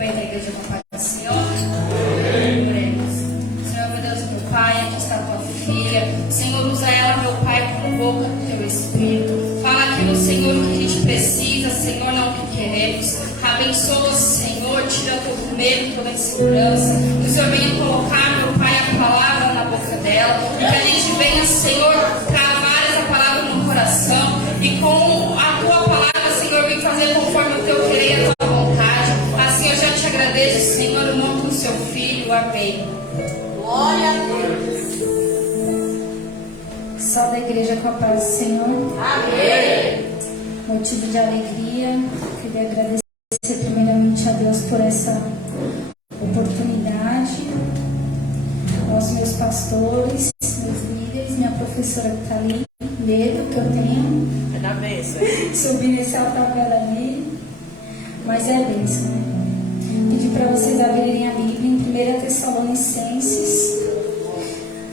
Cumprimento a igreja com a paz do Senhor. Oremos. Senhor, meu Deus, meu Pai, aqui está a tua filha. Senhor, usa ela, meu Pai, como boca do teu Espírito. Fala aquilo, Senhor, que a gente precisa, Senhor, não o que queremos. Abençoa, Senhor, tira todo medo, toda insegurança. Que o Senhor venha colocar, meu Pai, a palavra na boca dela. E que a gente venha, Senhor, cravar essa palavra no coração. E com a tua palavra, Senhor, vem fazer conforme o teu querer e a tua vontade. Assim eu já te agradeço, Senhor, no nome do seu Filho. Amém. Glória a Deus. Só da igreja com a paz do Senhor. Amém. Motivo de alegria. Queria agradecer primeiramente a Deus por essa oportunidade. Aos meus pastores, meus líderes, minha professora que está ali, medo que eu tenho. É da bênção. Subir nesse altar ali. Mas é bênção, né? Pedir para vocês abrirem a Bíblia em 1 Tessalonicenses,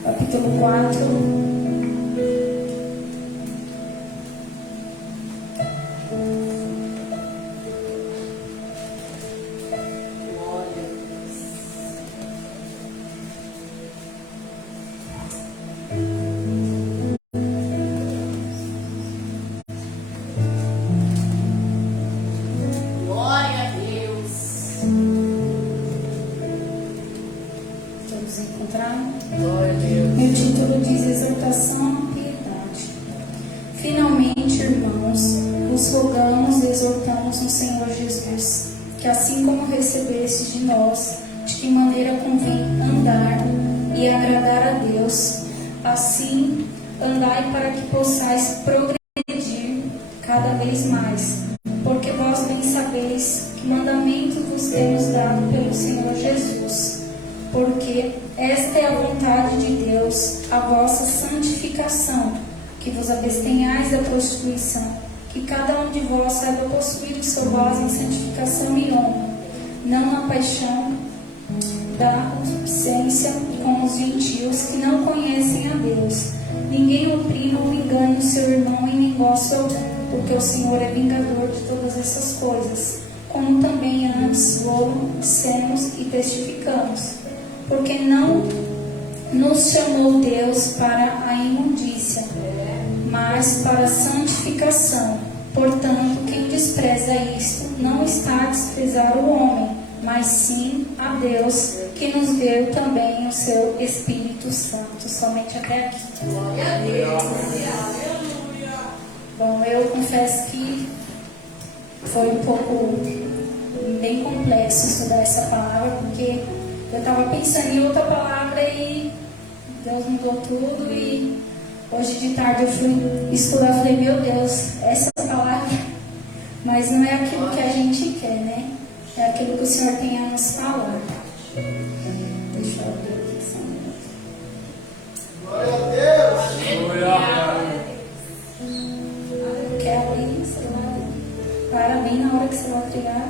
capítulo 4. Meu título diz Exortação à Piedade. Finalmente, irmãos, vos rogamos e exortamos no Senhor Jesus, que assim como recebestes de nós, de que maneira convém andar e agradar a Deus, assim andai para que possais progredir cada vez mais, porque vós bem sabeis que mandamento vos temos dado pelo Senhor Jesus. Porque esta é a vontade de Deus, a vossa santificação, que vos abstenhais da prostituição, que cada um de vós saiba possuir o seu voz em santificação e honra, não na paixão da obscência com os gentios que não conhecem a Deus. Ninguém oprima ou engane o seu irmão em negócio algum, porque o Senhor é vingador de todas essas coisas, como também antes o dissemos e testificamos. Porque não nos chamou Deus para a imundícia, mas para a santificação. Portanto, quem despreza isto não está a desprezar o homem, mas sim a Deus, que nos deu também o seu Espírito Santo. Somente até aqui. Glória a Deus. Bom, eu confesso que foi um pouco bem complexo estudar essa palavra, porque eu estava pensando em outra palavra e Deus mudou tudo. E hoje de tarde eu fui estudar e falei, meu Deus, essa palavra, mas não é aquilo que a gente quer, né? É aquilo que o Senhor tem a nos falar. Deixa eu abrir aqui só um minuto. Glória a Deus! Quer abrir? Você vai. Para bem na hora que você vai pregar.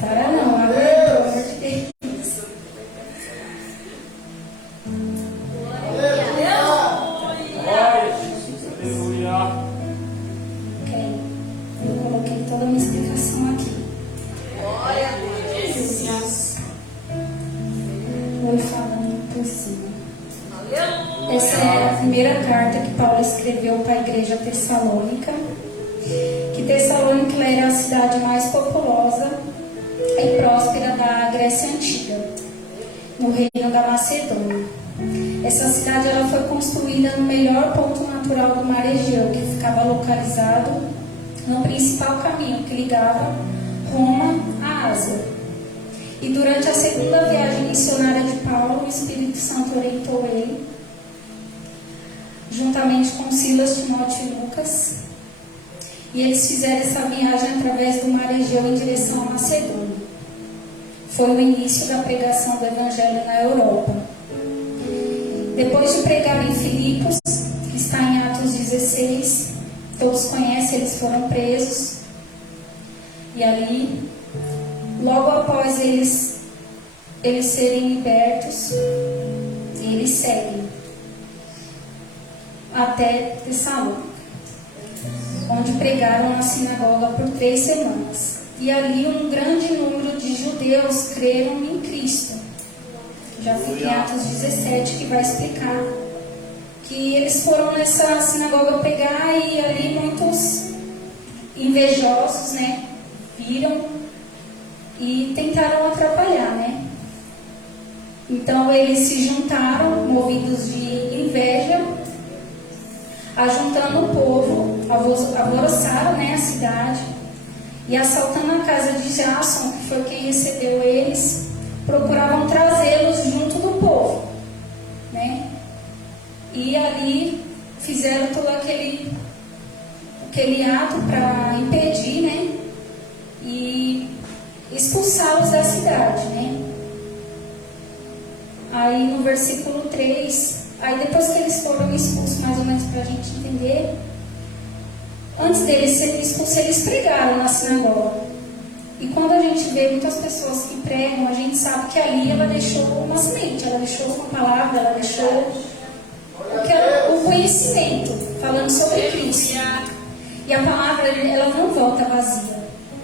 Para não, abre pelo amor de Deus. Ok, eu coloquei toda a minha explicação aqui. Glória a Deus. Vou falando por cima. Aleluia. Essa é a primeira carta que Paulo escreveu para a igreja tessalônica. Que Tessalônica era a cidade mais populosa e próspera da Grécia Antiga, no reino da Macedônia. Essa cidade ela foi construída no melhor ponto natural do mar Egeu, que ficava localizado no principal caminho que ligava Roma à Ásia. E durante a segunda viagem missionária de Paulo, o Espírito Santo orientou ele, juntamente com Silas, Timóteo e Lucas, e eles fizeram essa viagem através do mar Egeu em direção à Macedônia. Foi o início da pregação do Evangelho na Europa. Depois de pregar em Filipos, que está em Atos 16, todos conhecem, eles foram presos. E ali, logo após eles serem libertos, eles seguem até Tessalônica, onde pregaram na sinagoga por 3 semanas. E ali um grande número de judeus creram em Cristo. Já fica em Atos 17 que vai explicar que eles foram nessa sinagoga pegar e ali muitos invejosos, né, viram e tentaram atrapalhar, né? Então eles se juntaram, movidos de inveja, ajuntando o povo, alvoroçaram, né, a cidade e assaltando a casa de Jason, que foi quem recebeu eles, procuravam trazê-los junto do povo, né? E ali fizeram todo aquele ato para impedir, né? E expulsá-los da cidade, né? Aí no versículo 3, aí depois que eles foram expulsos, mais ou menos para a gente entender, antes deles serem expulsos, eles pregaram na sinagoga. E quando a gente vê muitas pessoas que pregam, a gente sabe que ali ela deixou uma semente, ela deixou uma palavra, ela deixou o conhecimento, falando sobre Cristo. E a palavra, ela não volta vazia,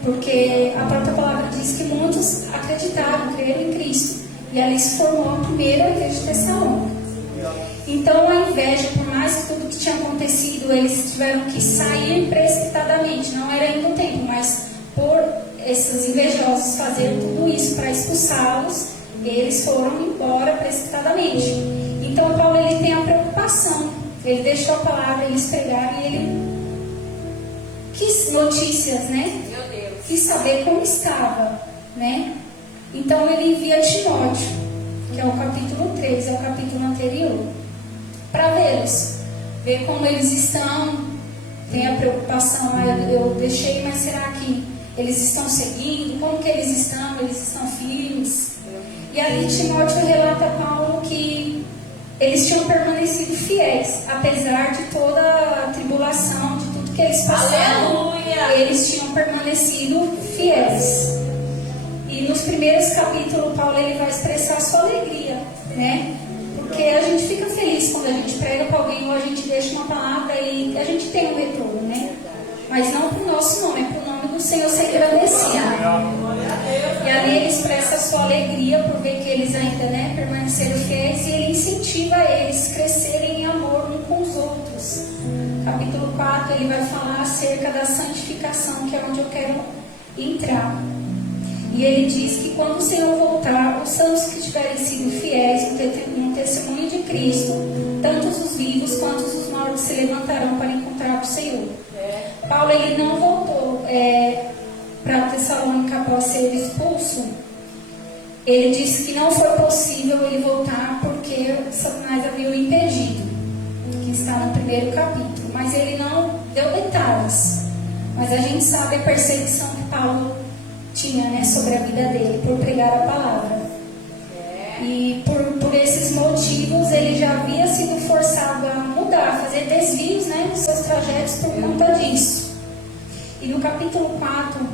porque a própria palavra diz que muitos acreditaram, creram em Cristo. E ali se formou a primeira igreja de Tessalônica. Então a inveja, por mais que tudo que tinha acontecido, eles tiveram que sair precipitadamente. Não era ainda o tempo, mas por esses invejosos fazerem tudo isso para expulsá-los, eles foram embora precipitadamente. Então Paulo, ele tem a preocupação. Ele deixou a palavra, eles pregaram e ele quis notícias, né? Meu Deus. Quis saber como estava, né? Então ele envia Timóteo, que é o capítulo 3, é o capítulo anterior, para vê-los, ver como eles estão. Tem a preocupação, eu deixei, mas será que eles estão seguindo? Como que eles estão firmes? E ali Timóteo relata a Paulo que eles tinham permanecido fiéis, apesar de toda a tribulação, de tudo que eles passaram. Aleluia! Eles tinham permanecido fiéis. E nos primeiros capítulos, Paulo, ele vai expressar a sua alegria, né? Porque a gente fica feliz quando a gente prega para alguém ou a gente deixa uma palavra e a gente tem um retorno, né? Mas não para o nosso nome, é para o nome do Senhor ser agradecido. E ali ele expressa a sua alegria por ver que eles ainda, né, permaneceram fiéis, e ele incentiva eles a crescerem em amor uns com os outros. Capítulo 4, ele vai falar acerca da santificação, que é onde eu quero entrar. E ele diz que quando o Senhor voltar, os santos que tiverem sido fiéis no testemunho de Cristo, tanto os vivos quanto os mortos se levantarão para encontrar o Senhor. Paulo, ele não voltou para Tessalônica após ser expulso. Ele disse que não foi possível ele voltar porque Satanás havia o impedido, que está no primeiro capítulo. Mas ele não deu detalhes. Mas a gente sabe a perseguição que Paulo tinha, né, sobre a vida dele, por pregar a palavra. E por esses motivos ele já havia sido forçado a mudar, a fazer desvios, né, dos seus trajetos por conta disso. E no capítulo 4,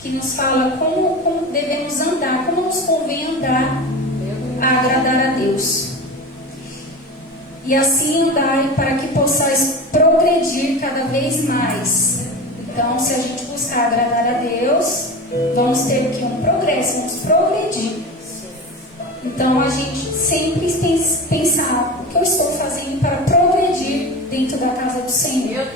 que nos fala como devemos andar, como nos convém andar a agradar a Deus. E assim andai para que possais progredir cada vez mais. Então, se a gente buscar agradar a Deus, vamos ter o que? Um progresso, vamos progredir. Então a gente sempre tem que pensar o que eu estou fazendo para progredir dentro da casa do Senhor.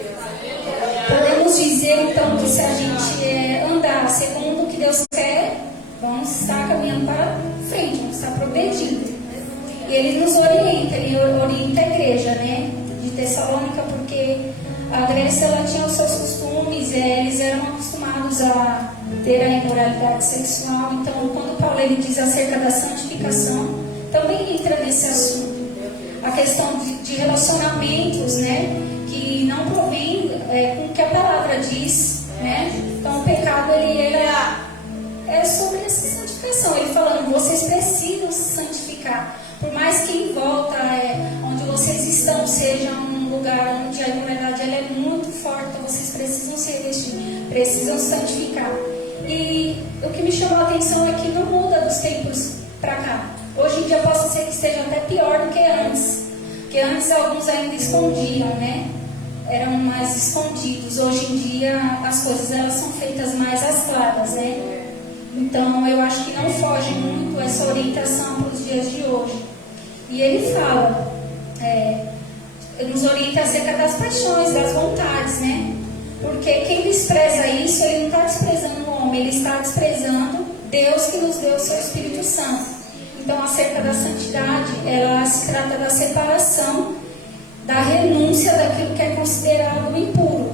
Podemos dizer então que se a gente andar segundo o que Deus quer, vamos estar caminhando para frente, vamos estar progredindo. E ele nos orienta, ele orienta a igreja, né, de Tessalônica, porque a Grécia, ela tinha os seus costumes, eles eram acostumados a ter a imoralidade sexual. Então, quando Paulo ele diz acerca da santificação, também entra nesse assunto. A questão de relacionamentos, né, que não provém com o que a palavra diz, né? Então, o pecado, ele é sobre essa santificação. Ele falando, vocês precisam se santificar. Por mais que em volta, onde vocês estão, seja um lugar onde a imoralidade ela é muito forte, então vocês precisam se revestir, precisam se santificar. E o que me chamou a atenção é que não muda dos tempos para cá. Hoje em dia possa ser que esteja até pior do que antes. Porque antes alguns ainda escondiam, né, eram mais escondidos. Hoje em dia as coisas elas são feitas mais às claras, né? Então eu acho que não foge muito essa orientação para os dias de hoje. E ele fala, ele nos orienta acerca das paixões, das vontades, né? Porque quem despreza isso, ele não está desprezando o homem, ele está desprezando Deus que nos deu o seu Espírito Santo. Então, acerca da santidade, ela se trata da separação, da renúncia daquilo que é considerado impuro,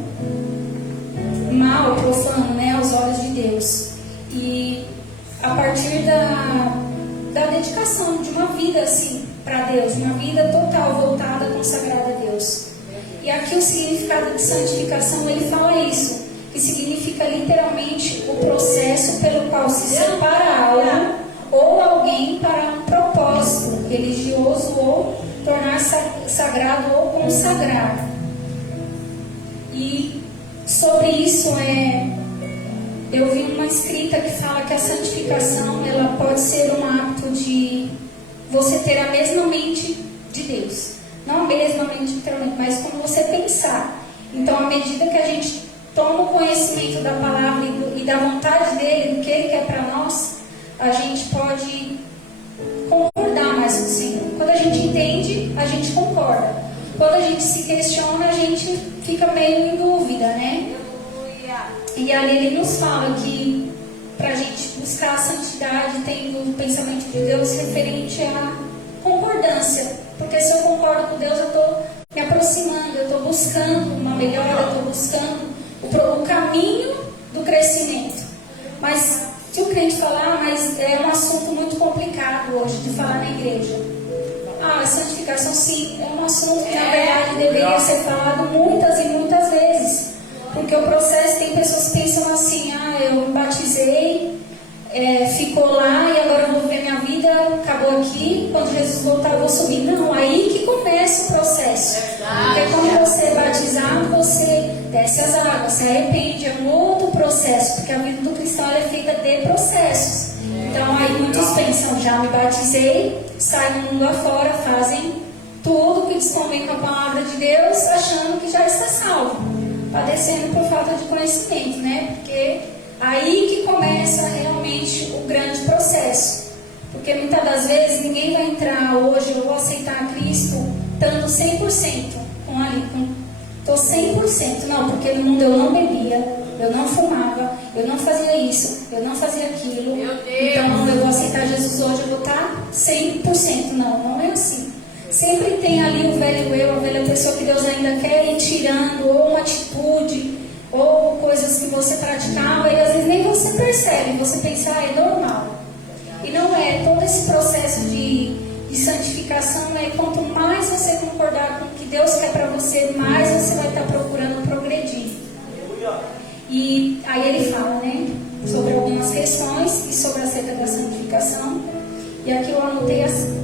mal, profano, né, aos olhos de Deus. E a partir da dedicação de uma vida assim para Deus, uma vida total, voltada, consagrada a Deus. E aqui o significado de santificação, ele fala isso, que significa literalmente o processo pelo qual se separa algo ou alguém para um propósito religioso ou tornar sagrado ou consagrar. E sobre isso eu vi uma escrita que fala que a santificação ela pode ser um hábito de você ter a mesma mente de Deus. Não a mesma mente literalmente, mas como você pensar. Então, à medida que a gente toma o conhecimento da palavra e da vontade dele, do que ele quer para nós, a gente pode concordar mais com o Senhor. Quando a gente entende, a gente concorda. Quando a gente se questiona, a gente fica meio em dúvida, né? E ali ele nos fala que para a gente buscar a santidade, tendo o pensamento de Deus referente à concordância. Porque se eu concordo com Deus, eu estou me aproximando, eu estou buscando uma melhora, eu estou buscando o caminho do crescimento. Mas se o crente falar, mas é um assunto muito complicado hoje de falar na igreja. A santificação sim, é um assunto que na verdade deveria ser falado muitas e muitas vezes. Porque o processo, tem pessoas que pensam assim, eu me batizei, ficou lá e agora eu vou viver minha vida, acabou aqui, quando Jesus voltar eu vou subir. Não, aí que começa o processo. Porque quando você é batizado, você desce as águas, se arrepende, é um outro processo, porque a vida do cristão é feita de processos. Então aí muitos pensam, já me batizei, saem no mundo afora, fazem tudo que desconvém com a palavra de Deus, achando que já está salvo. Padecendo por falta de conhecimento, né? Porque aí que começa realmente o grande processo. Porque muitas das vezes ninguém vai entrar hoje ou aceitar Cristo estando 100% estou 100%, não, porque no mundo eu não bebia, eu não fumava, eu não fazia isso, eu não fazia aquilo. Então eu vou aceitar Jesus hoje, eu vou estar 100%. Não é assim. Sempre tem ali o velho eu, a velha pessoa que Deus ainda quer ir tirando, ou uma atitude, ou coisas que você praticava, e às vezes nem você percebe, você pensa, é normal. E não é. Todo esse processo de santificação quanto mais você concordar com o que Deus quer para você, mais você vai estar procurando progredir. E aí ele fala, né, sobre algumas questões e sobre acerca da santificação. E aqui eu anotei assim.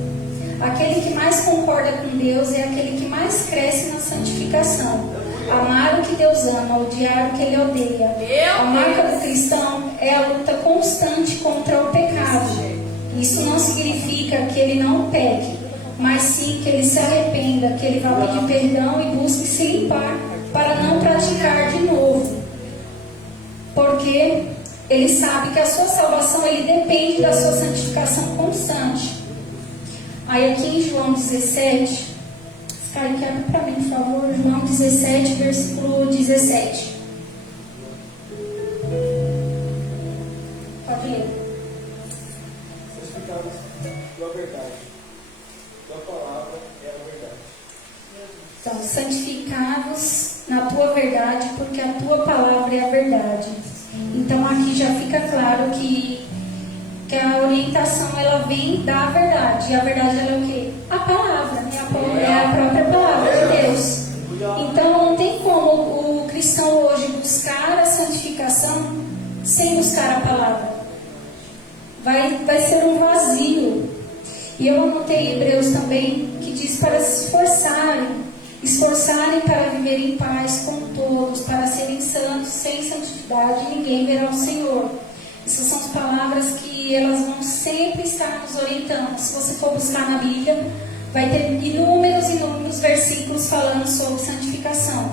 Aquele que mais concorda com Deus é aquele que mais cresce na santificação. Amar o que Deus ama, odiar o que Ele odeia. A marca do cristão é a luta constante contra o pecado. Isso não significa que ele não peque, mas sim que ele se arrependa, que ele vá pedir perdão e busque se limpar para não praticar de novo. Porque ele sabe que a sua salvação ele depende da sua santificação constante. Aí aqui em João 17, Caio, quebra para mim, por favor, João 17, versículo 17. Pode ler. Santificados tua verdade. Tua palavra é a verdade. Então, santificados na tua verdade, porque a tua palavra é a verdade. Então aqui já fica claro que a orientação ela vem da verdade. E a verdade ela é o quê? A palavra, né? É a própria palavra de Deus. Então não tem como o cristão hoje buscar a santificação sem buscar a palavra. Vai ser um vazio. E eu anotei em Hebreus também, que diz para se esforçarem para viver em paz com todos, para serem santos, sem santidade ninguém verá o Senhor. Essas são as palavras que elas vão sempre estar nos orientando. Se você for buscar na Bíblia, vai ter inúmeros versículos falando sobre santificação.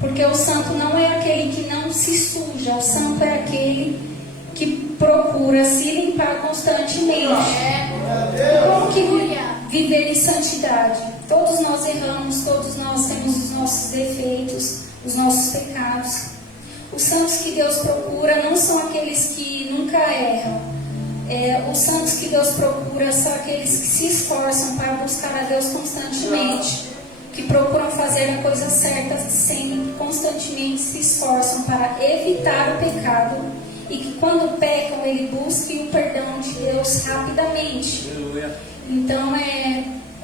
Porque o santo não é aquele que não se suja, o santo é aquele que procura se limpar constantemente. E como que viver em santidade? Todos nós erramos, todos nós temos os nossos defeitos, os nossos pecados. Os santos que Deus procura não são aqueles que nunca erram. Os santos que Deus procura são aqueles que se esforçam para buscar a Deus constantemente, que procuram fazer a coisa certa, sempre constantemente se esforçam para evitar o pecado, e que quando pecam, ele busque o perdão de Deus rapidamente. Então,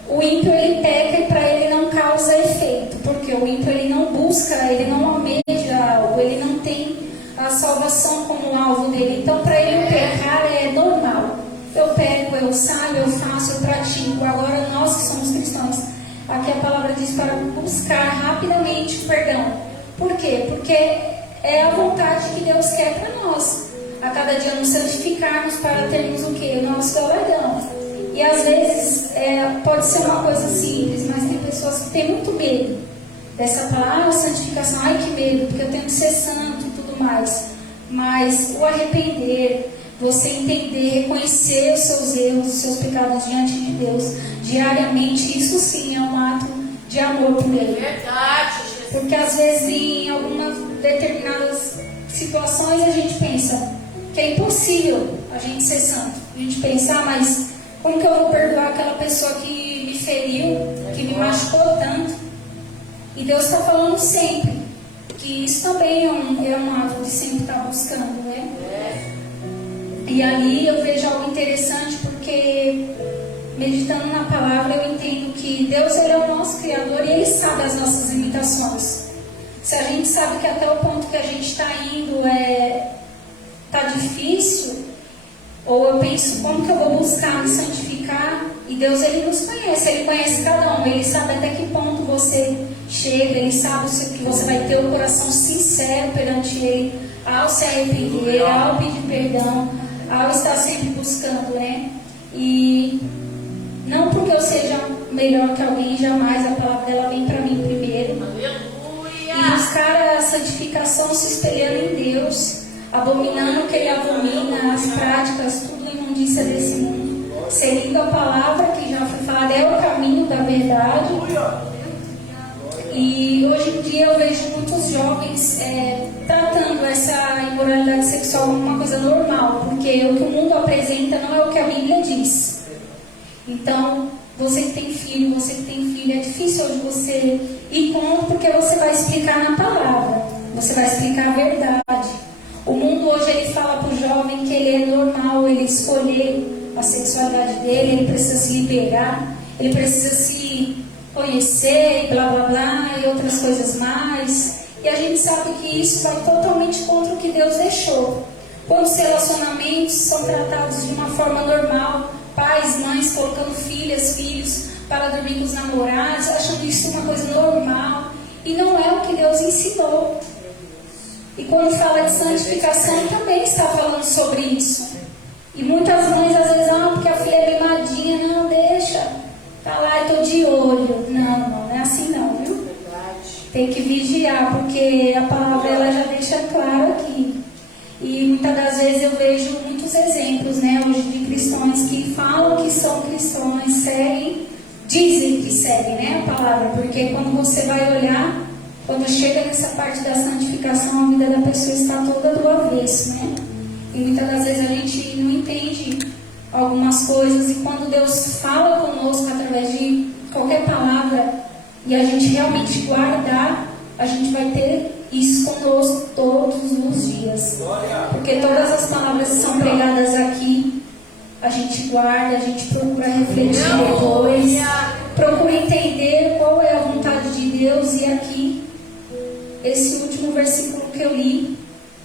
o ímpio ele peca e para ele não causa efeito, porque o ímpio ele não busca, ele não almeja algo, ele não tem a salvação como alvo dele. Então, para ele o pecar é normal. Eu peco, eu saio, eu faço, eu pratico. Agora, nós que somos cristãos, aqui a palavra diz para buscar rapidamente o perdão. Por quê? Porque é a vontade que Deus quer para nós. A cada dia nos santificarmos para termos o quê? O nosso galardão. E às vezes pode ser uma coisa simples, mas tem pessoas que têm muito medo dessa palavra, santificação. Ai, que medo, porque eu tenho que ser santo e tudo mais. Mas o arrepender, você entender, reconhecer os seus erros, os seus pecados diante de Deus diariamente, isso sim é um ato de amor por Ele. Verdade, Jesus. Porque às vezes em algumas determinadas situações a gente pensa que é impossível a gente ser santo. A gente pensa, mas como que eu vou perdoar aquela pessoa que me feriu, que me machucou tanto? E Deus está falando sempre que isso também é um ato de sempre estar buscando, né? E ali eu vejo algo interessante, porque meditando na palavra eu entendo que Deus ele é o nosso Criador e Ele sabe as nossas limitações. Se a gente sabe que até o ponto que a gente está indo está difícil, ou eu penso, como que eu vou buscar me santificar? E Deus, Ele nos conhece, Ele conhece cada um, Ele sabe até que ponto você chega, Ele sabe que você vai ter o coração sincero perante Ele, ao se arrepender, ao pedir perdão, ao estar sempre buscando, né? E não porque eu seja melhor que alguém, jamais, a palavra dela vem para mim primeiro. E buscar a santificação se espelhando em Deus, abominando o que Ele abomina, as práticas, tudo imundícia desse mundo. Seguindo a palavra que já foi falada, é o caminho da verdade. E hoje em dia eu vejo muitos jovens tratando essa imoralidade sexual como uma coisa normal, porque o que o mundo apresenta não é o que a Bíblia diz. Então, você que tem filho, você que tem filha, é difícil hoje você ir contra, porque você vai explicar na palavra, você vai explicar a verdade. O mundo hoje ele fala para o jovem que ele é normal, ele escolher a sexualidade dele, ele precisa se liberar, ele precisa se conhecer, blá blá blá, e outras coisas mais. E a gente sabe que isso vai totalmente contra o que Deus deixou. Quando os relacionamentos são tratados de uma forma normal, pais, mães colocando filhas, filhos para dormir com os namorados, achando isso uma coisa normal, e não é o que Deus ensinou. E quando fala de santificação, também está falando sobre isso. E muitas mães às vezes, porque a filha é mimadinha, não, deixa, tá lá, eu tô de olho. Não é assim não, viu? Tem que vigiar, porque a palavra ela já deixa claro aqui. E muitas das vezes eu vejo muitos exemplos, né, hoje de cristãos que falam que são cristãos, seguem, dizem que seguem, né, a palavra, porque quando você vai olhar, quando chega nessa parte da santificação, a vida da pessoa está toda do avesso, né? E muitas das vezes a gente não entende algumas coisas, e quando Deus fala conosco através de qualquer palavra, e a gente realmente guardar, a gente vai ter isso conosco todos os dias. Porque todas as palavras que são pregadas aqui, a gente guarda, a gente procura refletir depois, procura entender qual é a vontade de Deus. E aqui, esse último versículo que eu li,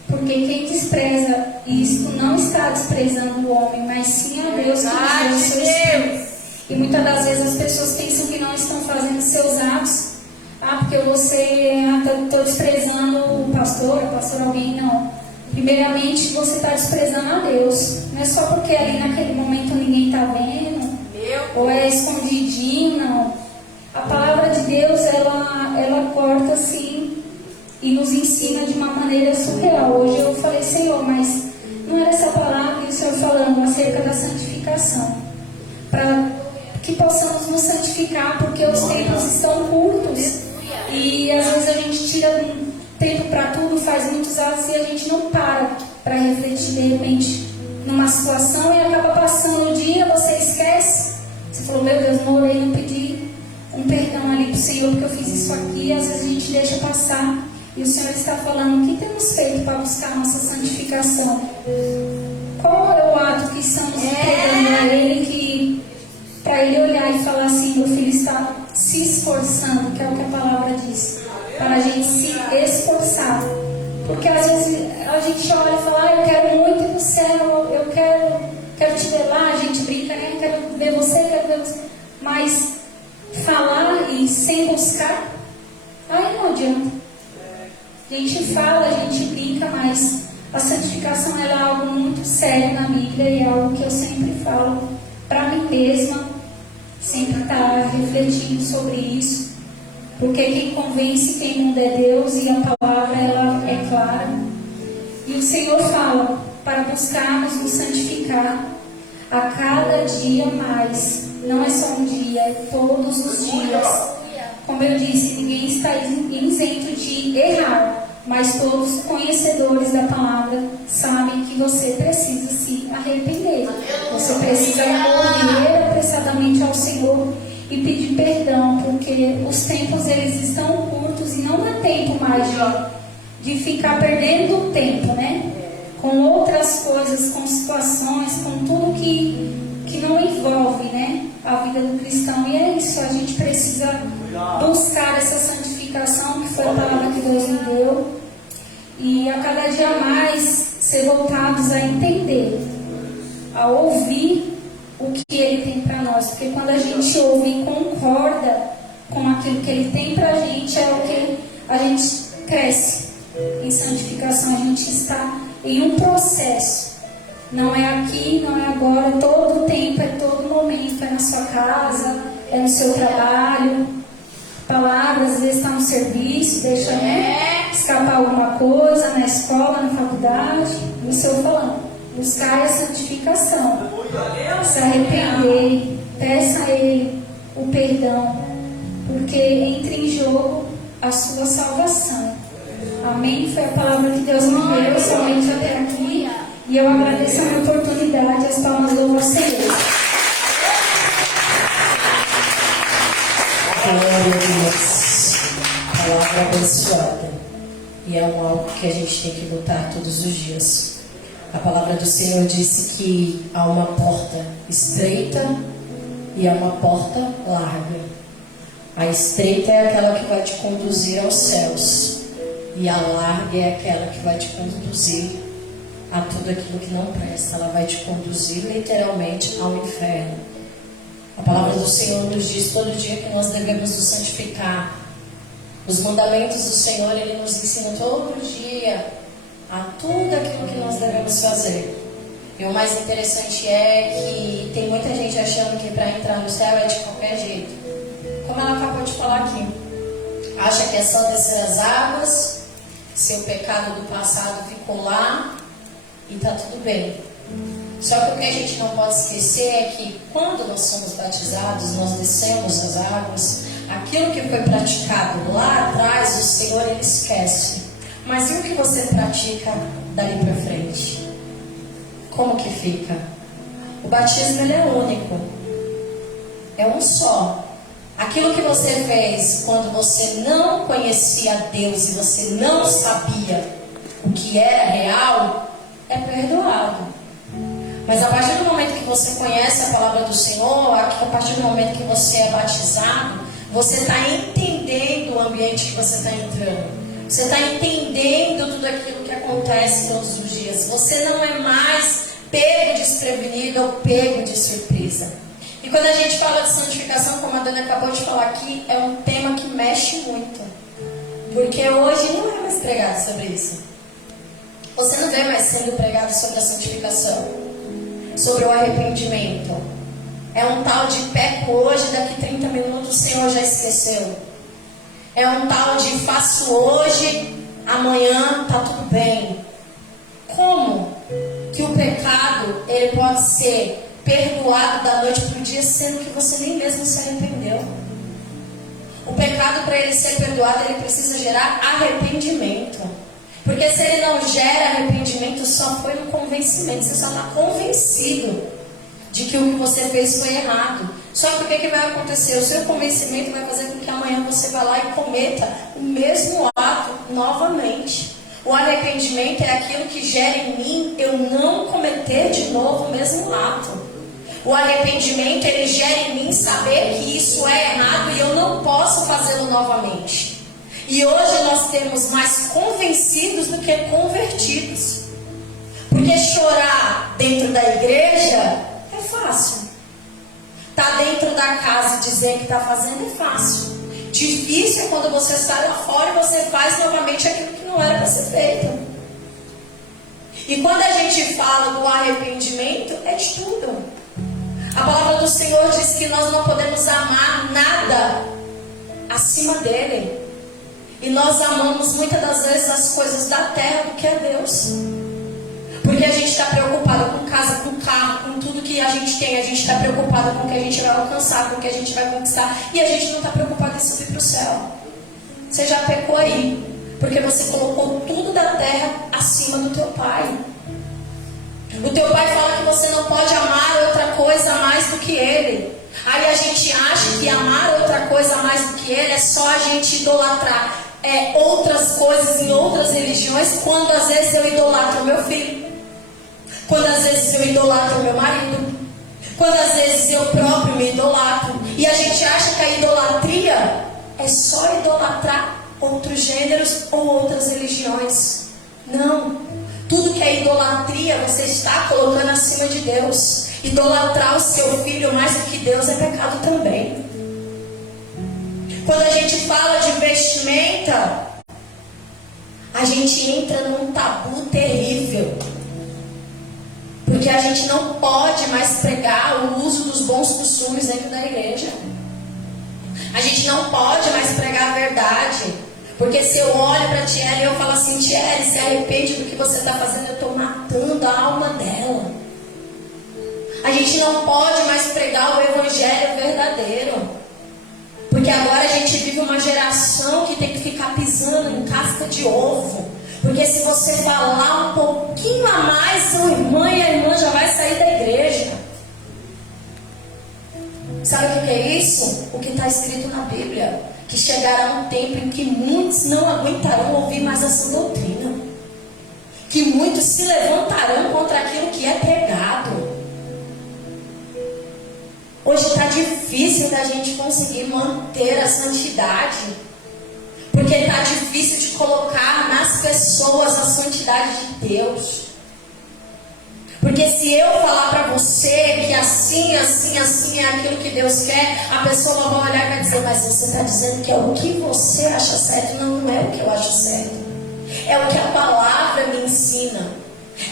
porque quem despreza isto não está desprezando o homem, mas sim a Deus que nos deu o seu Espírito. E muitas das vezes as pessoas pensam que não estão fazendo seus atos, porque você estou desprezando o pastor, a pastora, alguém, não. Primeiramente, você está desprezando a Deus. Não é só porque ali naquele momento ninguém está vendo, ou é escondidinho, não. A palavra de Deus, ela corta assim e nos ensina de uma maneira surreal. Hoje eu falei, Senhor, mas não era essa palavra e o Senhor falando acerca da santificação, para que possamos nos santificar, porque os tempos estão curtos e às vezes a gente tira um tempo para tudo, faz muitos atos e a gente não para refletir de repente numa situação e acaba passando o dia, você esquece, você falou, meu Deus, não orei, não pedi um perdão ali para o Senhor porque eu fiz isso aqui, às vezes a gente deixa passar e o Senhor está falando, o que temos feito para buscar nossa santificação? Qual é o ato que estamos entregando a Ele, para Ele olhar e falar assim, meu filho está se esforçando, que é o que a palavra diz, para a gente se esforçar, porque às vezes a gente olha e fala, eu quero muito ir para o céu, eu quero te ver lá, a gente brinca, né? Quero ver você, mas falar e sem buscar, aí não adianta. A gente fala, a gente brinca, mas a santificação é algo muito sério na Bíblia e é algo que eu sempre falo para mim mesma, sempre estar refletindo sobre isso, porque quem convence quem muda é Deus e a palavra ela é clara. E o Senhor fala para buscarmos nos santificar a cada dia mais, não é só um dia, é todos os dias. Como eu disse, ninguém está isento de errar, mas todos conhecedores da palavra sabem que você precisa se arrepender. Você precisa correr apressadamente ao Senhor e pedir perdão, porque os tempos eles estão curtos e não dá tempo mais de ficar perdendo tempo, né? Com outras coisas, com situações, com tudo que não envolve, né, a vida do cristão. E é isso, a gente precisa buscar essa santificação, que foi a palavra que Deus nos deu, e a cada dia mais ser voltados a entender, a ouvir o que Ele tem para nós, porque quando a gente ouve e concorda com aquilo que Ele tem para a gente, é o que a gente cresce em santificação. A gente está em um processo, não é aqui, não é agora, todo tempo, é todo momento, é na sua casa, é no seu trabalho. A palavra às vezes está no serviço, deixa escapar alguma coisa, na escola, na faculdade. O Senhor falando, buscar a santificação, se arrepender, peça a Ele o perdão, porque entra em jogo a sua salvação. Amém? Foi a palavra que Deus me deu somente até aqui. E eu agradeço a minha oportunidade. As palmas louvam ao Senhor. Glória a Deus. Palavra abençoada. E é algo que a gente tem que lutar todos os dias. A palavra do Senhor disse que há uma porta estreita e há uma porta larga. A estreita é aquela que vai te conduzir aos céus. E a larga é aquela que vai te conduzir a tudo aquilo que não presta. Ela vai te conduzir literalmente ao inferno. A palavra do Senhor nos diz todo dia que nós devemos nos santificar. Os mandamentos do Senhor, Ele nos ensina todo dia a tudo aquilo que nós devemos fazer. E o mais interessante é que tem muita gente achando que para entrar no céu é de qualquer jeito. Como ela acabou de falar aqui. Acha que é só descer as águas, seu pecado do passado ficou lá e está tudo bem. Só que o que a gente não pode esquecer é que quando nós somos batizados, nós descemos as águas, aquilo que foi praticado lá atrás, o Senhor Ele esquece. Mas e o que você pratica dali para frente? Como que fica? O batismo ele é único, é um só. Aquilo que você fez quando você não conhecia Deus e você não sabia o que era real, é perdoado. Mas a partir do momento que você conhece a palavra do Senhor, a partir do momento que você é batizado, você está entendendo o ambiente que você está entrando. Você está entendendo tudo aquilo que acontece todos os dias. Você não é mais pego desprevenido ou pego de surpresa. E quando a gente fala de santificação, como a Dani acabou de falar aqui, é um tema que mexe muito. Porque hoje não é mais pregado sobre isso. Você não vê mais sendo pregado sobre a santificação, sobre o arrependimento. É um tal de peco hoje, daqui 30 minutos o Senhor já esqueceu. É um tal de faço hoje, amanhã tá tudo bem. Como que o pecado ele pode ser perdoado da noite para o dia, sendo que você nem mesmo se arrependeu? O pecado, para ele ser perdoado, ele precisa gerar arrependimento. Porque se ele não gera arrependimento, só foi um convencimento. Você só está convencido de que o que você fez foi errado. Só que o que vai acontecer? O seu convencimento vai fazer com que amanhã você vá lá e cometa o mesmo ato novamente. O arrependimento é aquilo que gera em mim eu não cometer de novo o mesmo ato. O arrependimento, ele gera em mim saber que isso é errado e eu não posso fazê-lo novamente. E hoje nós temos mais convencidos do que convertidos. Porque chorar dentro da igreja é fácil. Tá dentro da casa e dizer que está fazendo é fácil. Difícil é quando você sai lá fora e você faz novamente aquilo que não era para ser feito. E quando a gente fala do arrependimento, é de tudo. A palavra do Senhor diz que nós não podemos amar nada acima dele. E nós amamos muitas das vezes as coisas da terra do que a Deus. Porque a gente está preocupado com casa, com carro, com tudo que a gente tem. A gente está preocupado com o que a gente vai alcançar, com o que a gente vai conquistar. E a gente não está preocupado em subir para o céu. Você já pecou aí. Porque você colocou tudo da terra acima do teu pai. O teu pai fala que você não pode amar outra coisa mais do que ele. Aí a gente acha que amar outra coisa mais do que ele é só a gente idolatrar outras coisas em outras religiões, quando às vezes eu idolatro o meu filho, quando às vezes eu idolatro o meu marido, quando às vezes eu próprio me idolatro. E a gente acha que a idolatria é só idolatrar outros gêneros ou outras religiões. Não. Tudo que é idolatria, você está colocando acima de Deus. Idolatrar o seu filho mais do que Deus é pecado também. Quando a gente fala de vestimenta, a gente entra num tabu terrível. Porque a gente não pode mais pregar o uso dos bons costumes dentro da igreja. A gente não pode mais pregar a verdade. Porque se eu olho para a Tiele e eu falo assim, Tiele, se arrepende do que você está fazendo, eu estou matando a alma dela. A gente não pode mais pregar o evangelho verdadeiro. Porque agora a gente vive uma geração que tem que ficar pisando em casca de ovo. Porque se você falar um pouquinho a mais, sua irmã e a irmã já vai sair da igreja. Sabe o que é isso? O que está escrito na Bíblia. Que chegará um tempo em que muitos não aguentarão ouvir mais essa doutrina. Que muitos se levantarão contra aquilo que é pregado. Hoje está difícil da gente conseguir manter a santidade. Porque está difícil de colocar nas pessoas a santidade de Deus. Porque se eu falar para você que assim é aquilo que Deus quer, a pessoa vai olhar e vai dizer, mas você está dizendo que é o que você acha certo. Não, não é o que eu acho certo. É o que a palavra me ensina.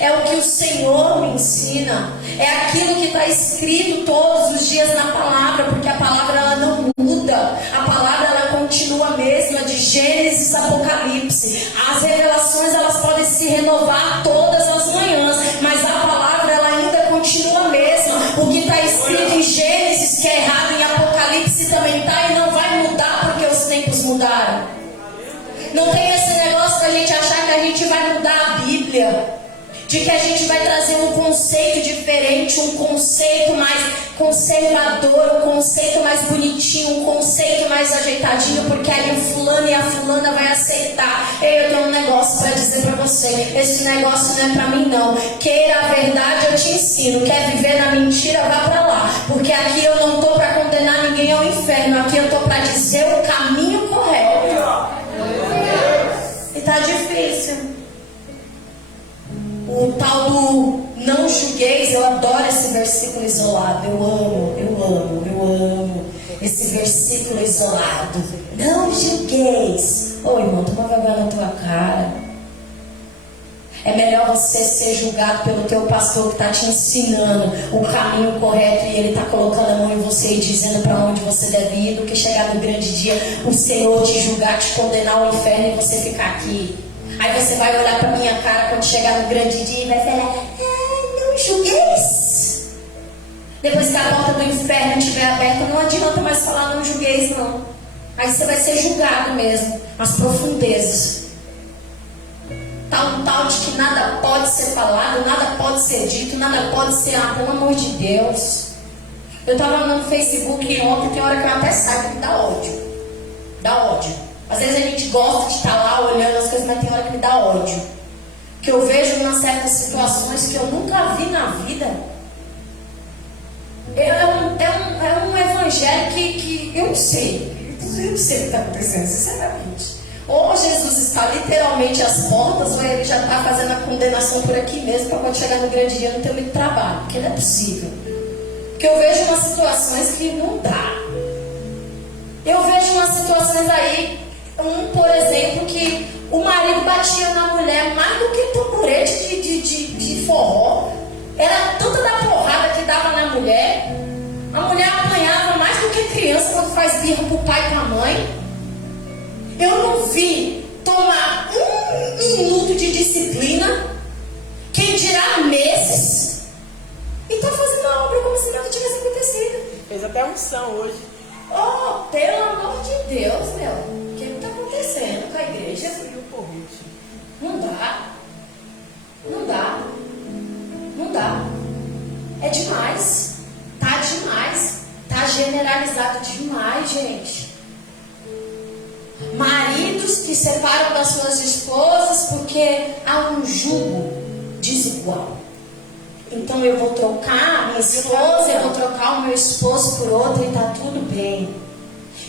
É o que o Senhor me ensina. É aquilo que está escrito todos os dias na palavra. Porque a palavra ela não muda. A palavra ela continua a mesma de Gênesis a Apocalipse. As revelações elas podem se renovar todas as manhãs. Mas a palavra ela ainda continua a mesma. O que está escrito em Gênesis que é errado em Apocalipse também está. E não vai mudar porque os tempos mudaram. Não tem esse negócio da gente achar que a gente vai mudar a Bíblia. De que a gente vai trazer um conceito diferente, um conceito mais conservador, um conceito mais bonitinho, um conceito mais ajeitadinho, porque aí o fulano e a fulana vai aceitar. Eu tenho um negócio para dizer para você, esse negócio não é para mim não. Queira a verdade, eu te ensino. Quer viver na mentira, vá para lá. Porque aqui eu não estou para condenar ninguém ao inferno, aqui eu estou para dizer o caminho correto. E tá difícil. O tal do não julgueis, eu adoro esse versículo isolado. Eu amo esse versículo isolado. Não julgueis. Ô irmão, toma vergonha na tua cara. É melhor você ser julgado pelo teu pastor que está te ensinando o caminho correto e ele está colocando a mão em você e dizendo para onde você deve ir, do que chegar no grande dia o Senhor te julgar, te condenar ao inferno e você ficar aqui. Aí você vai olhar pra minha cara quando chegar no grande dia e vai falar: não julgueis. Depois que a porta do inferno estiver aberta, não adianta mais falar não julgueis, não. Aí você vai ser julgado mesmo, as profundezas. Tá um tal de que nada pode ser falado, nada pode ser dito, nada pode ser, pelo amor de Deus. Eu estava no Facebook ontem, tem hora que eu até saio, que dá ódio. Dá ódio. Às vezes a gente gosta de estar lá olhando as coisas, mas tem hora que me dá ódio. Que eu vejo em certas situações que eu nunca vi na vida. É um evangelho que eu não sei. Eu não sei o que está acontecendo, sinceramente. Ou Jesus está literalmente às portas, ou ele já está fazendo a condenação por aqui mesmo, para quando chegar no grande dia não ter muito trabalho. Porque não é possível. Porque eu vejo umas situações que não dá. Eu vejo umas situações aí, por exemplo, que o marido batia na mulher mais do que tamborete de forró. Era tanta da porrada que dava na mulher. A mulher apanhava mais do que criança quando faz birra pro pai e pra mãe. Eu não vi tomar um minuto de disciplina, quem dirá meses, e tá fazendo a obra como se nada tivesse acontecido. Fez até unção hoje. Oh, pelo amor de Deus, meu. O que está acontecendo com a igreja? Não dá. Não dá. Não dá. É demais. Tá demais. Tá generalizado demais, gente. Maridos que separam das suas esposas porque há um jugo desigual. Então eu vou trocar a minha esposa, eu vou trocar o meu esposo por outro e tá tudo bem.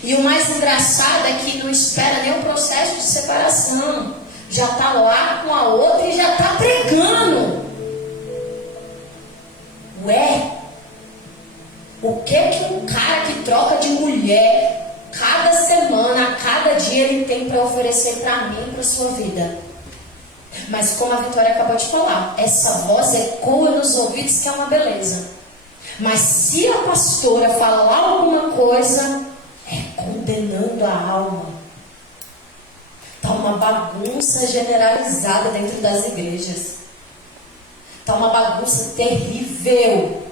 E o mais engraçado é que não espera nem o processo de separação. Já tá lá com a outra e já tá pregando. Ué, o que um cara que troca de mulher cada semana, a cada dia ele tem para oferecer para mim e para sua vida? Mas como a Vitória acabou de falar, essa voz ecoa nos ouvidos, que é uma beleza. Mas se a pastora falar alguma coisa, é condenando a alma. Está uma bagunça generalizada dentro das igrejas. Está uma bagunça terrível.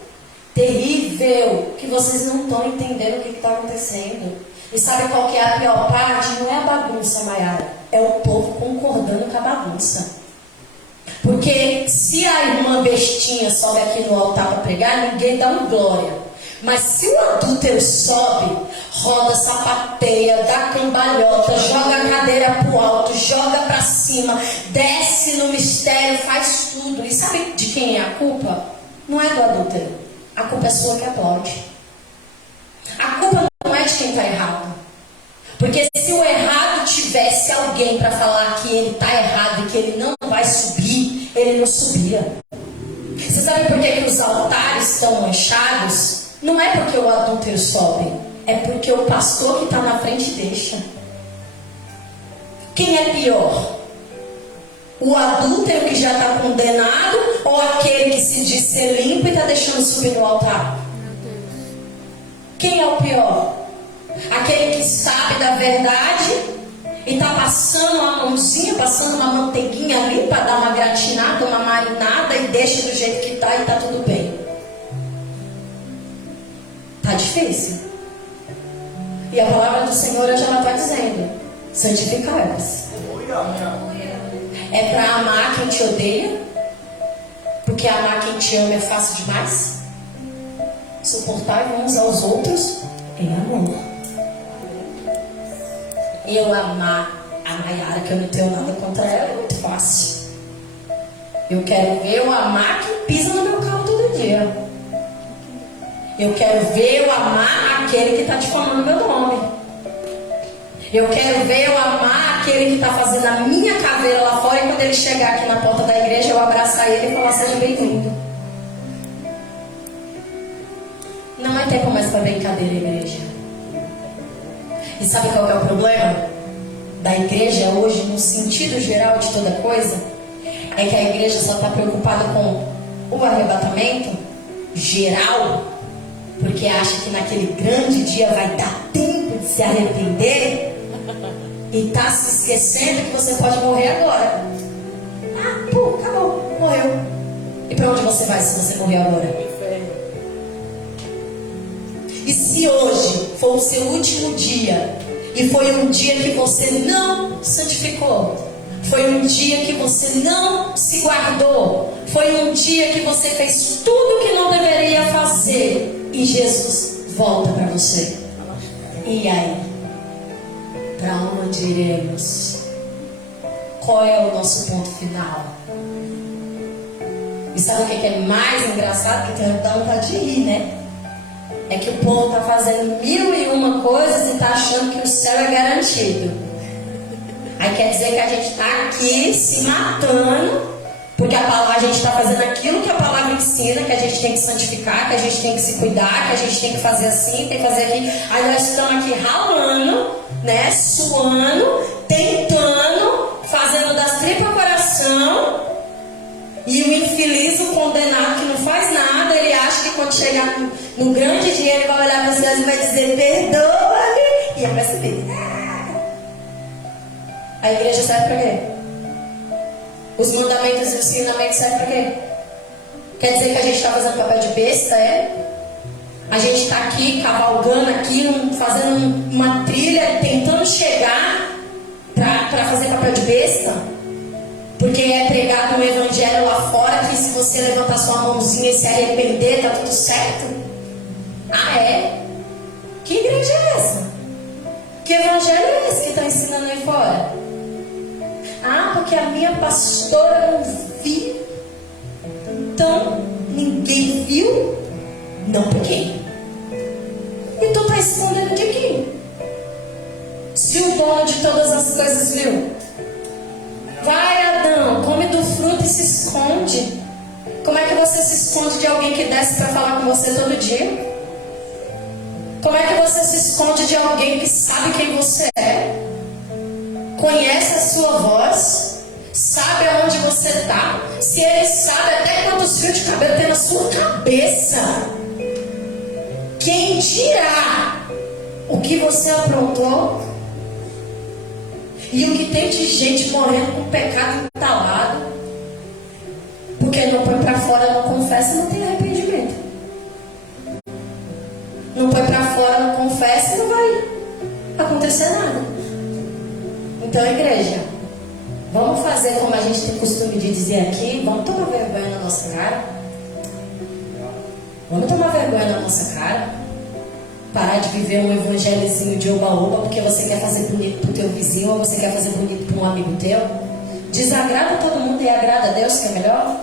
Terrível. Que vocês não estão entendendo o que está acontecendo. E sabe qual que é a pior parte? Não é a bagunça, Maiara. É o povo concordando com a bagunça. Porque se a irmã bestinha sobe aqui no altar para pregar, ninguém dá uma glória. Mas se o adúltero sobe, roda, sapateia, dá cambalhota, joga a cadeira pro alto, joga para cima, desce no mistério, faz tudo. E sabe de quem é a culpa? Não é do adúltero. A culpa é sua que aplaude. A culpa não é de quem está errado. Porque se o errado tivesse alguém para falar que ele está errado e que ele não vai subir, ele não subia. Você sabe por que os altares estão manchados? Não é porque o adúltero sobe, é porque o pastor que está na frente deixa. Quem é pior? O adúltero que já está condenado ou aquele que se diz ser limpo e está deixando subir no altar? Quem é o pior? Aquele que sabe da verdade e está passando uma mãozinha, passando uma manteiguinha ali para dar uma gratinada, uma marinada e deixa do jeito que está e está tudo bem. Está difícil. E a palavra do Senhor já está dizendo: santificai-vos. É para amar quem te odeia, porque amar quem te ama é fácil demais. Suportar uns aos outros em amor. Eu amar a Maiara, que eu não tenho nada contra ela, é muito fácil. Eu quero ver eu amar quem pisa no meu carro todo dia. Eu quero ver eu amar aquele que está difamando meu nome. Eu quero ver eu amar aquele que está fazendo a minha caveira lá fora, e quando ele chegar aqui na porta da igreja, eu abraçar ele e falar: seja bem-vindo. Não é tempo mais para brincadeira, igreja. E sabe qual que é o problema da igreja hoje, no sentido geral de toda coisa? É que a igreja só está preocupada com o arrebatamento geral, porque acha que naquele grande dia vai dar tempo de se arrepender, e está se esquecendo que você pode morrer agora. para onde você vai se você morrer agora? Inferno. E se hoje for o seu último dia, e foi um dia que você não santificou, foi um dia que você não se guardou, foi um dia que você fez tudo que não deveria fazer, e Jesus volta para você. E aí? Para onde iremos? Qual é o nosso ponto final? E sabe o que é mais engraçado? Que tem vontade de rir, né? É que o povo está fazendo 1001 coisas e está achando que o céu é garantido. Aí quer dizer que a gente está aqui se matando, porque a gente está fazendo aquilo que a palavra ensina, que a gente tem que santificar, que a gente tem que se cuidar, que a gente tem que fazer assim, tem que fazer aquilo. Aí nós estamos aqui ralando, né, suando, tentando, fazendo das tripas coração. E o infeliz, o condenado que não faz nada, ele acha que quando chegar no grande dia, ele vai olhar para vocês e vai dizer, perdoa-me. E eu percebi. A igreja serve para quê? Os mandamentos e os ensinamentos servem para quê? Quer dizer que a gente está fazendo papel de besta, é? A gente está aqui, cavalgando aqui, fazendo uma trilha, tentando chegar para fazer papel de besta? Porque é pregado um evangelho lá fora que se você levantar sua mãozinha e se arrepender, tá tudo certo? Ah, é? Que igreja é essa? Que evangelho é esse que está ensinando aí fora? Ah, porque a minha pastora não viu. Então, ninguém viu? Não por quem? E tu está escondendo de quem? Se o dono de todas as coisas viu. Vai, Adão, come do fruto e se esconde. Como é que você se esconde de alguém que desce para falar com você todo dia? Como é que você se esconde de alguém que sabe quem você é? Conhece a sua voz? Sabe aonde você está? Se ele sabe até quantos fios de cabelo tem na sua cabeça, quem dirá o que você aprontou? E o que tem de gente morrendo com pecado entalado, porque não põe para fora, não confessa e não tem arrependimento. Não põe para fora, não confessa e não vai acontecer nada. Então, igreja, vamos fazer como a gente tem costume de dizer aqui, vamos tomar vergonha na nossa cara. Vamos tomar vergonha na nossa cara. Parar de viver um evangelhozinho de oba-oba porque você quer fazer bonito pro teu vizinho ou você quer fazer bonito para um amigo teu. Desagrada todo mundo e agrada a Deus, que é melhor.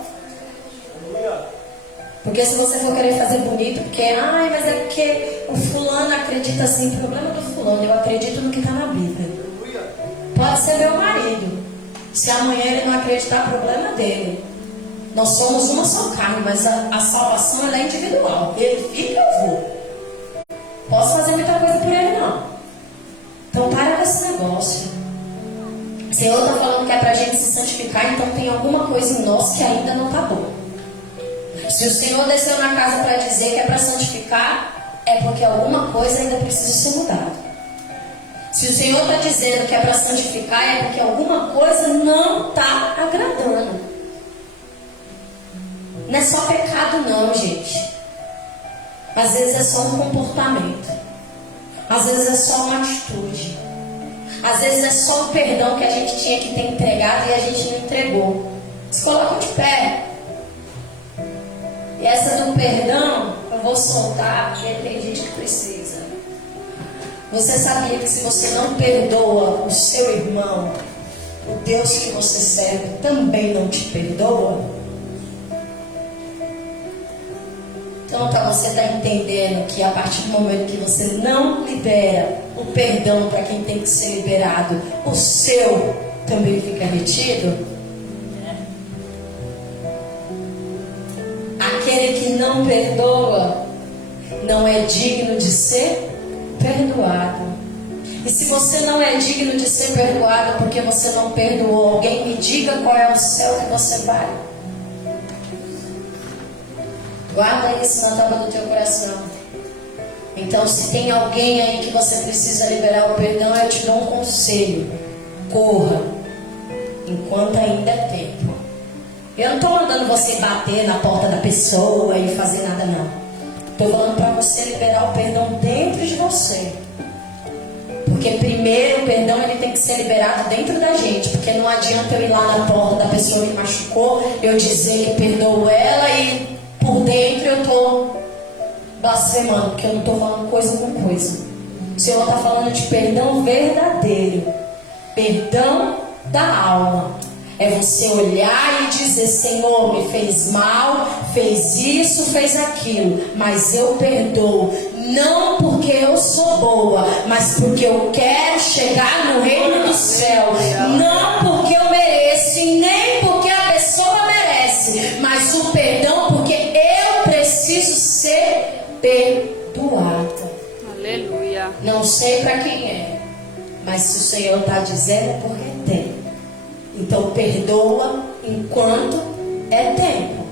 Porque se você for querer fazer bonito, porque, ai, mas é porque o fulano acredita assim, problema do fulano, eu acredito no que está na Bíblia. Pode ser meu marido. Se amanhã ele não acreditar, problema dele. Nós somos uma só carne, mas a salvação ela é individual. Ele fica, eu vou. Posso fazer muita coisa por ele, não. Então para com esse negócio. O Senhor está falando que é para a gente se santificar, então tem alguma coisa em nós que ainda não está boa. Se o Senhor desceu na casa para dizer que é para santificar, é porque alguma coisa ainda precisa ser mudada. Se o Senhor está dizendo que é para santificar, é porque alguma coisa não está agradando. Não é só pecado não, gente. Às vezes é só um comportamento. Às vezes é só uma atitude. Às vezes é só o perdão que a gente tinha que ter entregado e a gente não entregou. Se colocam de pé. E essa do perdão, eu vou soltar, porque tem gente que precisa. Você sabia que se você não perdoa o seu irmão, o Deus que você serve também não te perdoa? Então, para você estar entendendo que a partir do momento que você não libera o perdão para quem tem que ser liberado, o seu também fica retido. Aquele que não perdoa não é digno de ser perdoado. E se você não é digno de ser perdoado porque você não perdoou alguém, me diga qual é o céu que você vai. Guarda isso na tábua do teu coração. Então, se tem alguém aí que você precisa liberar o perdão, eu te dou um conselho. Corra, enquanto ainda é tempo. Eu não estou mandando você bater na porta da pessoa e fazer nada, não. Estou falando para você liberar o perdão dentro de você. Porque primeiro o perdão ele tem que ser liberado dentro da gente. Porque não adianta eu ir lá na porta da pessoa que machucou, eu dizer que perdoo ela e por dentro eu estou blasfemando, porque eu não estou falando coisa com coisa. O Senhor está falando de perdão verdadeiro. Perdão da alma. É você olhar e dizer: Senhor, me fez mal, fez isso, fez aquilo, mas eu perdoo. Não porque eu sou boa, mas porque eu quero chegar no reino do céu. Não porque eu mereço e nem porque a pessoa merece, mas o perdão porque eu preciso ser perdoada. Aleluia. Não sei para quem é, mas se o Senhor está dizendo é porque tem. Então perdoa enquanto é tempo.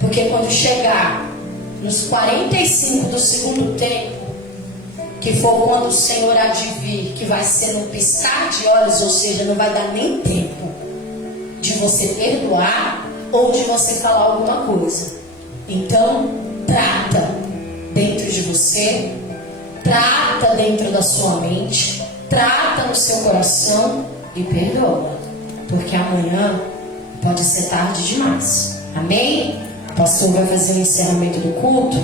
Porque quando chegar nos 45 do segundo tempo, que for quando o Senhor há de vir, que vai ser no piscar de olhos, ou seja, não vai dar nem tempo de você perdoar ou de você falar alguma coisa. Então trata dentro de você, trata dentro da sua mente, trata no seu coração e perdoa, porque amanhã pode ser tarde demais. Amém? O pastor vai fazer o encerramento do culto.